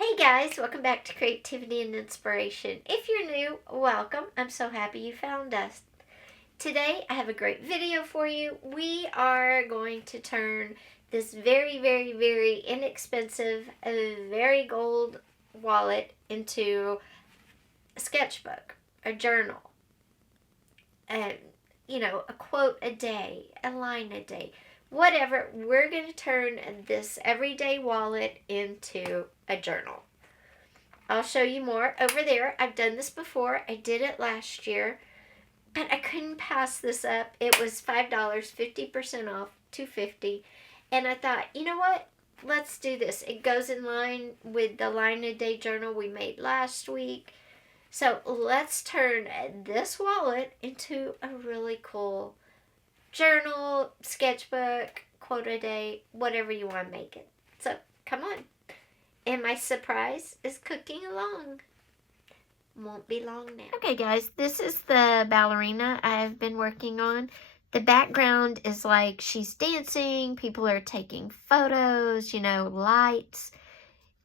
Hey guys, welcome back to Creativity and Inspiration. If you're new, welcome. I'm so happy you found us. Today I have a great video for you. We are going to turn this very inexpensive, very gold wallet into a sketchbook, a journal, and a quote a day, a line a day, whatever. We're going to turn this everyday wallet into a journal. I'll show you more over there. I've done this before. I did it last year, but I couldn't pass this up. It was $5, 50% off, $2.50. And I thought, you know what? Let's do this. It goes in line with the line a day journal we made last week. So let's turn this wallet into a really cool journal, sketchbook, quote a day, whatever you want to make it. So come on. And my surprise is cooking along. Won't be long now. Okay guys, this is the ballerina I've been working on. The background is like she's dancing, people are taking photos, lights.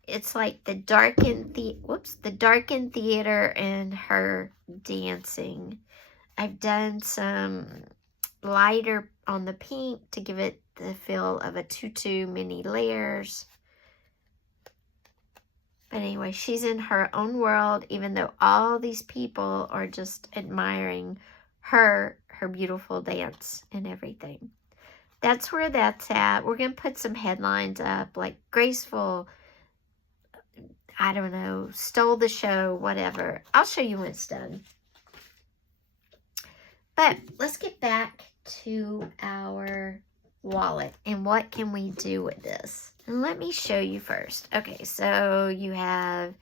It's like the darkened theater and her dancing. I've done some lighter on the pink to give it the feel of a tutu, many layers. But anyway, she's in her own world, even though all these people are just admiring her beautiful dance and everything. That's where that's at. We're going to put some headlines up, like graceful, I don't know, stole the show, whatever. I'll show you when it's done. But let's get back to our wallet and what can we do with this. And let me show you first. Okay, so you have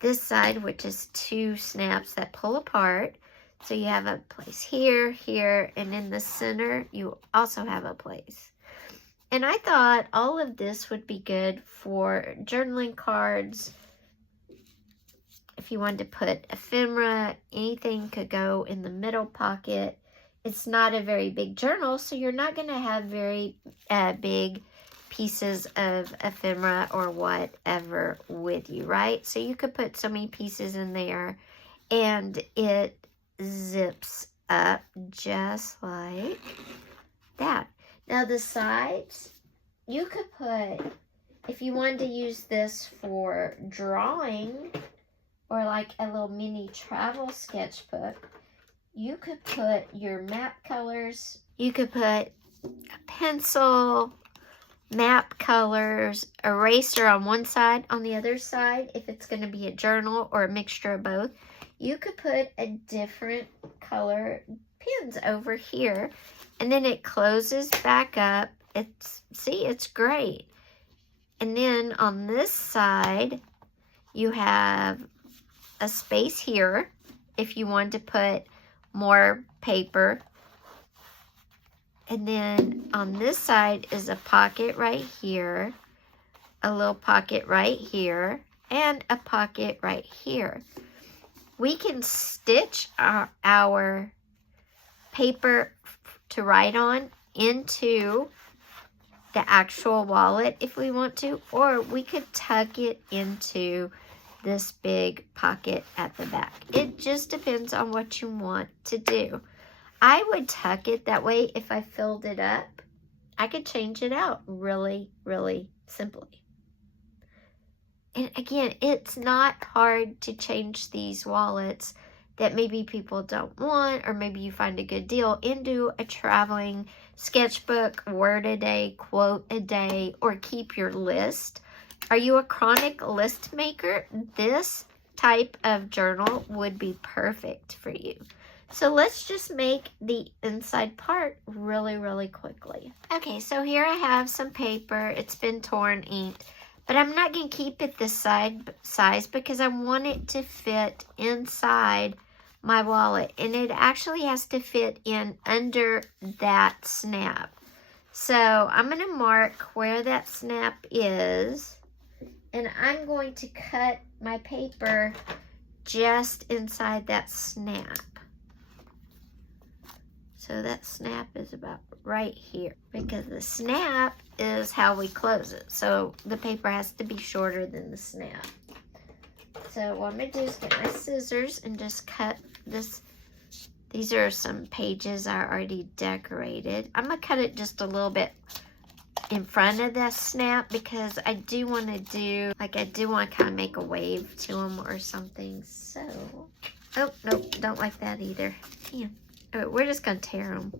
this side, which is two snaps that pull apart. So you have a place here, here, and in the center, you also have a place. And I thought all of this would be good for journaling cards. If you wanted to put ephemera, anything could go in the middle pocket. It's not a very big journal, so you're not going to have very big pieces of ephemera or whatever with you, right? So you could put so many pieces in there, and it zips up just like that. Now the sides, you could put, if you wanted to use this for drawing or like a little mini travel sketchbook, you could put your map colors. You could put a pencil, map colors, eraser on one side, on the other side, if it's going to be a journal or a mixture of both. You could put a different color pins over here, and then it closes back up. It's great. And then on this side, you have a space here if you want to put more paper. And then on this side is a pocket right here, a little pocket right here, and a pocket right here. We can stitch our paper to write on into the actual wallet if we want to, or we could tuck it into this big pocket at the back. It just depends on what you want to do. I would tuck it that way. If I filled it up, I could change it out really simply. And again, it's not hard to change these wallets that maybe people don't want, or maybe you find a good deal, into a traveling sketchbook, word a day, quote a day, or keep your list. Are you a chronic list maker? This type of journal would be perfect for you. So let's just make the inside part really quickly. Okay, so here I have some paper. It's been torn, inked, but I'm not going to keep it this size because I want it to fit inside my wallet. And it actually has to fit in under that snap. So I'm going to mark where that snap is. And I'm going to cut my paper just inside that snap. So that snap is about right here, because the snap is how we close it. So the paper has to be shorter than the snap. So what I'm going to do is get my scissors and just cut this. These are some pages I already decorated. I'm going to cut it just a little bit in front of that snap because I do want to do, like I do want to kind of make a wave to them or something. So, oh, nope, don't like that either. Damn. All right, we're just going to tear them.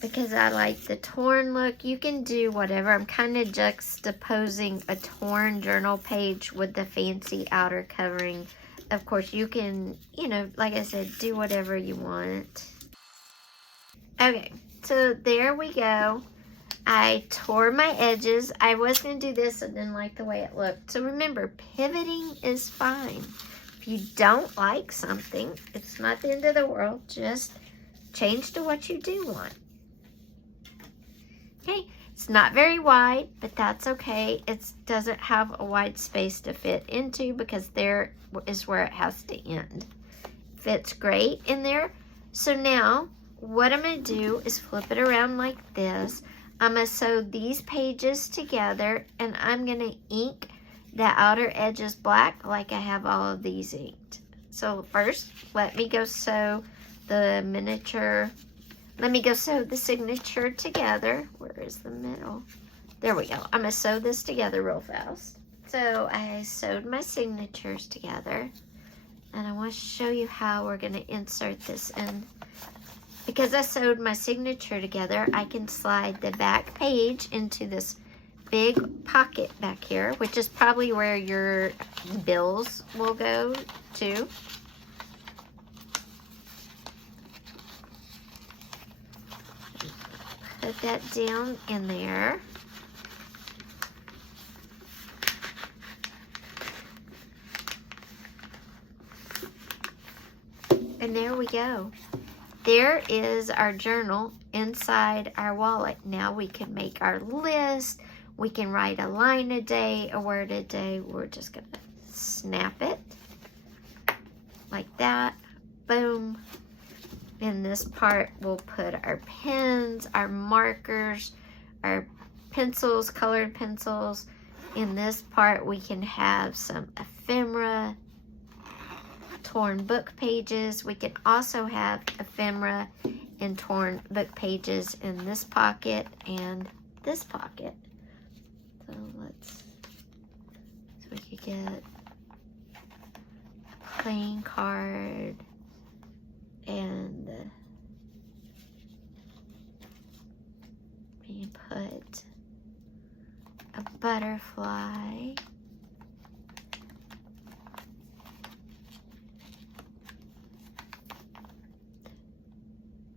Because I like the torn look. You can do whatever. I'm kind of juxtaposing a torn journal page with the fancy outer covering. Of course, you can, you know, like I said, do whatever you want. Okay, so there we go. I tore my edges. I was going to do this and didn't like the way it looked. So remember, pivoting is fine. If you don't like something, it's not the end of the world. Just change to what you do want. Okay, it's not very wide, but that's okay. It doesn't have a wide space to fit into because there is where it has to end. Fits great in there. So now, what I'm going to do is flip it around like this. I'm going to sew these pages together, and I'm going to ink the outer edges black like I have all of these inked. So first, let me go sew the miniature. Let me go sew the signature together. Where is the middle? There we go. I'm going to sew this together real fast. So I sewed my signatures together. And I want to show you how we're going to insert this in. Because I sewed my signature together, I can slide the back page into this big pocket back here, which is probably where your bills will go to. Put that down in there. And there we go. There is our journal inside our wallet. Now we can make our list. We can write a line a day, a word a day. We're just going to snap it like that. Boom. In this part, we'll put our pens, our markers, our pencils, colored pencils. In this part, we can have some ephemera, torn book pages. We can also have ephemera and torn book pages in this pocket and this pocket. So we could get a playing card and we put a butterfly.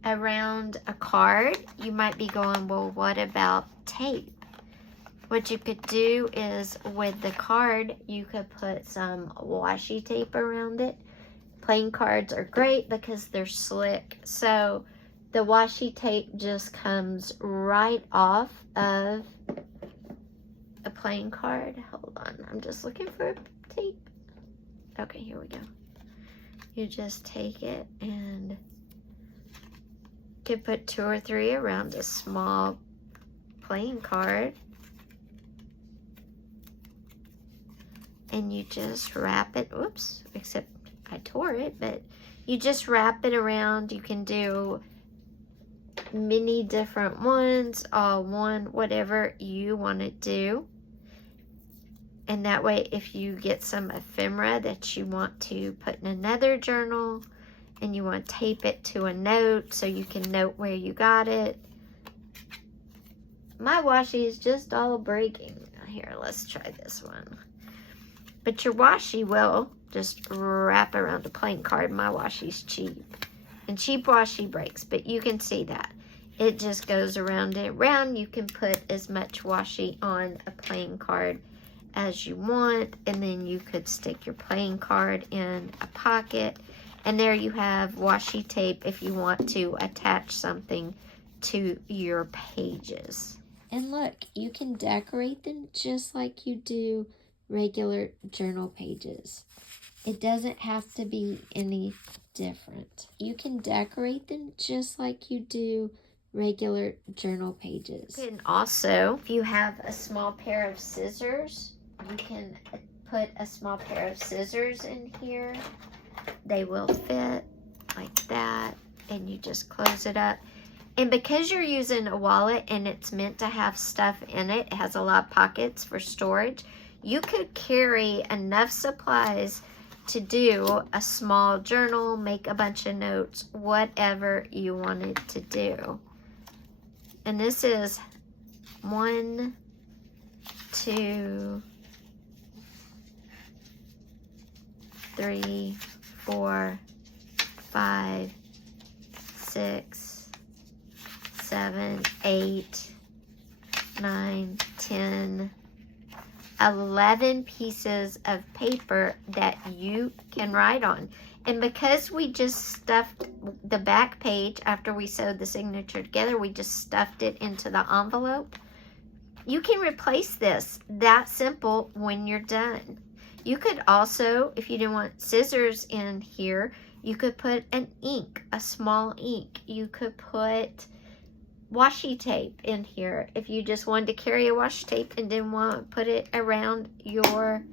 Around a card, you might be going, well, what about tape? What you could do is with the card, you could put some washi tape around it. Plain cards are great because they're slick. So the washi tape just comes right off of a plain card. Hold on, I'm just looking for tape. Okay, here we go. You just take it and you could put 2 or 3 around a small plain card. And you just wrap it, oops, except I tore it, but you just wrap it around. You can do many different ones, all one, whatever you want to do. And that way, if you get some ephemera that you want to put in another journal and you want to tape it to a note so you can note where you got it. My washi is just all breaking. Here, let's try this one. But your washi will just wrap around a plain card. My washi's cheap. And cheap washi breaks, but you can see that. It just goes around and around. You can put as much washi on a plain card as you want, and then you could stick your plain card in a pocket. And there you have washi tape if you want to attach something to your pages. And look, you can decorate them just like you do regular journal pages. It doesn't have to be any different. You can decorate them just like you do regular journal pages. You can also, if you have a small pair of scissors, you can put a small pair of scissors in here. They will fit like that, and you just close it up. And because you're using a wallet and it's meant to have stuff in it, it has a lot of pockets for storage, you could carry enough supplies to do a small journal, make a bunch of notes, whatever you wanted to do. And this is 1, 2, 3, 4, 5, 6, 7, 8, 9, 10, 11 pieces of paper that you can write on. And because we just stuffed the back page after we sewed the signature together, we just stuffed it into the envelope. You can replace this that simple when you're done. You could also, if you didn't want scissors in here, you could put an ink, a small ink. You could put washi tape in here if you just wanted to carry a washi tape and didn't want to put it around your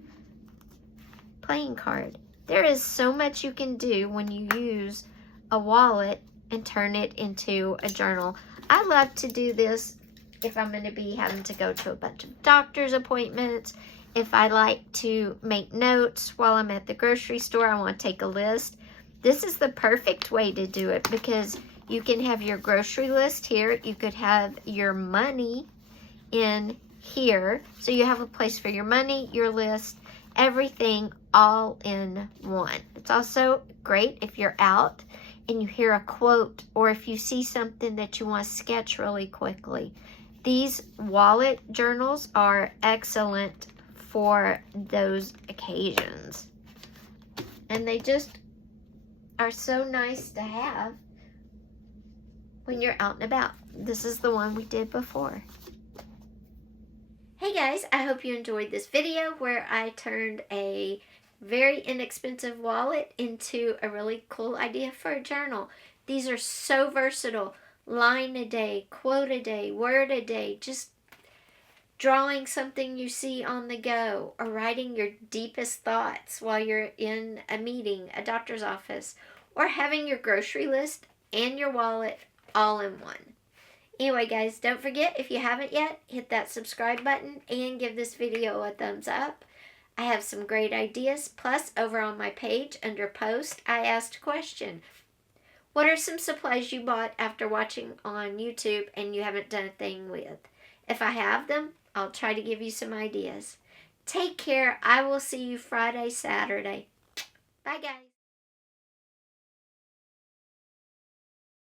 playing card. There is so much you can do when you use a wallet and turn it into a journal. I love to do this if I'm going to be having to go to a bunch of doctor's appointments. If I like to make notes while I'm at the grocery store, I want to take a list. This is the perfect way to do it because you can have your grocery list here. You could have your money in here. So you have a place for your money, your list, everything all in one. It's also great if you're out and you hear a quote or if you see something that you want to sketch really quickly. These wallet journals are excellent for those occasions. And they just are so nice to have when you're out and about. This is the one we did before. Hey guys, I hope you enjoyed this video where I turned a very inexpensive wallet into a really cool idea for a journal. These are so versatile. Line a day, quote a day, word a day, just drawing something you see on the go, or writing your deepest thoughts while you're in a meeting, a doctor's office, or having your grocery list and your wallet all in one. Anyway guys, don't forget, if you haven't yet, hit that subscribe button and give this video a thumbs up. I have some great ideas. Plus, over on my page under post, I asked a question. What are some supplies you bought after watching on YouTube and you haven't done a thing with? If I have them, I'll try to give you some ideas. Take care. I will see you Friday, Saturday. Bye guys.